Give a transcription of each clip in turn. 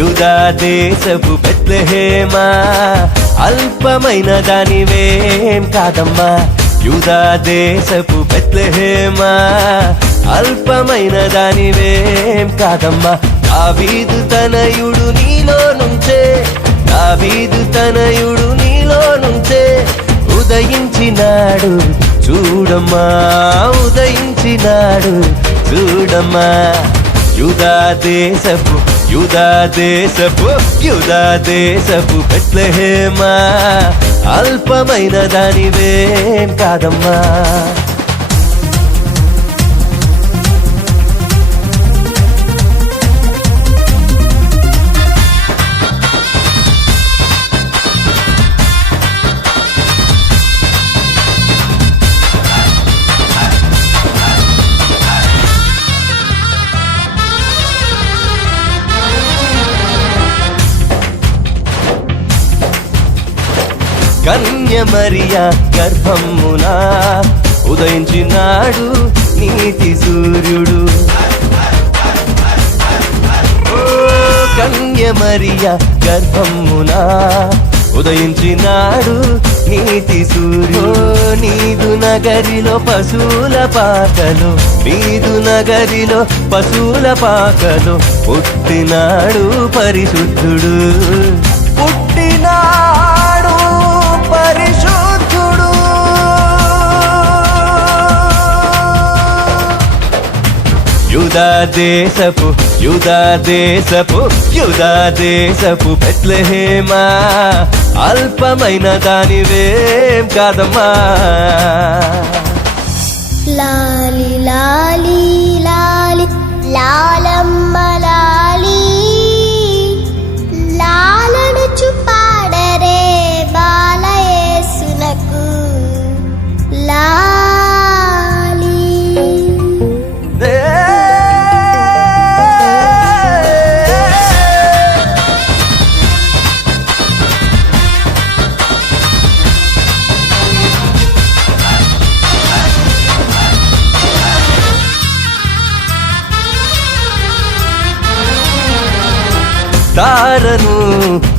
యూదా దేశపు బెత్లెహేమా అల్పమైన దానివేం కాదమ్మా యూదా దేశపు బెత్లెహేమా అల్పమైన దానివేం కాదమ్మా దావీదు తనయుడు నీలో నుంచే దావీదు తనయుడు నీలో నుంచే ఉదయించినాడు చూడమ్మా ఉదయించినాడు చూడమ్మా యూదా దేశపు బెత్లెహేమా అల్పమైన దానివేం కాదమ్మా కన్య మరియా గర్భమున ఉదయించినాడు నీతి సూర్యుడు కన్య మరియా గర్భమున ఉదయించినాడు నీతి సూర్యుడు నీదు నగరిలో పశువుల పాకలు నీదు నగరిలో పశువుల పాకలు పుట్టినాడు పరిశుద్ధుడు పుట్టినాడు పరిశుద్ధుడు యూదా దేశపు బెత్లెహేమా అల్పమైన దానివేం కాదమ్మా లాలి లాలి లాలి లాలమ్మ లాలి లాలను చూపాడరే బాలయేసునకు లాలి తారను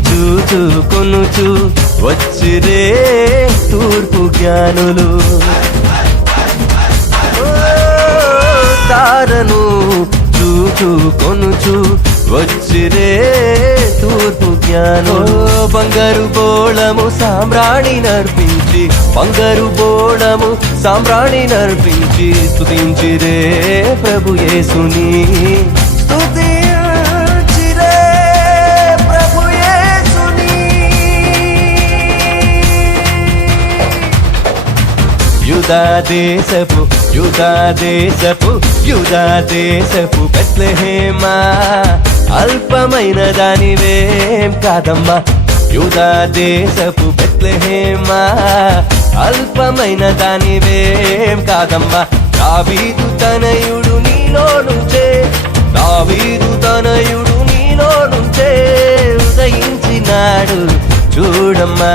చూచుకొనుచు వచ్చిరే తూర్పు జ్ఞానులు తారను చూచుకొనుచు వచ్చిరే తూర్పు జ్ఞానులు బంగారు బోళము సామ్రాణి నర్పించి స్తుతించిరే ప్రభు యేసుని యూదా దేశపు బెత్లెహేమా అల్పమైన దానివేం కాదమ్మా యూదా దేశపు బెత్లెహేమా అల్పమైన దానివేం కాదమ్మా దావీదు తనయుడు నీలో నుంచే ఉదయించినాడు చూడమ్మా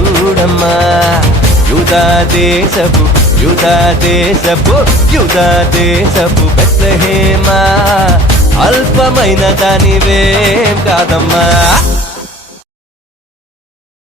చూడమ్మా యూదా దేశపు బెత్లెహేమా అల్పమైన దానివేం కాదమ్మా